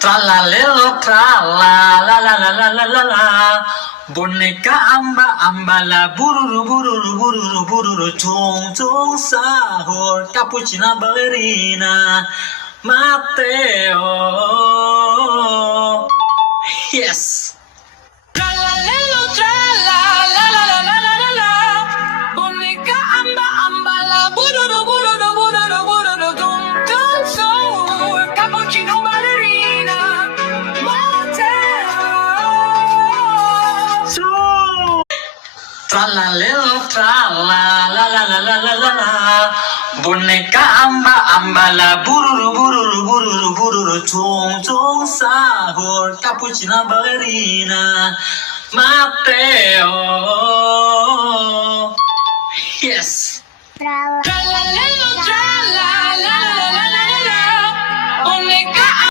Tralalero, trala, la la la la la la la. Boneka amba ambala bururu bururu bururu bururu tung tung sahur cappuccina ballerina Matteo. Yes. Tralalelo, trala, la la la la la la la. Bonica amba amba la bururu bururu bururu bururu dum dum sour cappuccino ballerina Matteo. Tralalero, trala, la la la la la la la. Boneka amba ambala bururu bururu bururu bururu tung tung sahur cappuccina ballerina Matteo. Yes. Tralalelo, trala, la la la la la la la. Bonica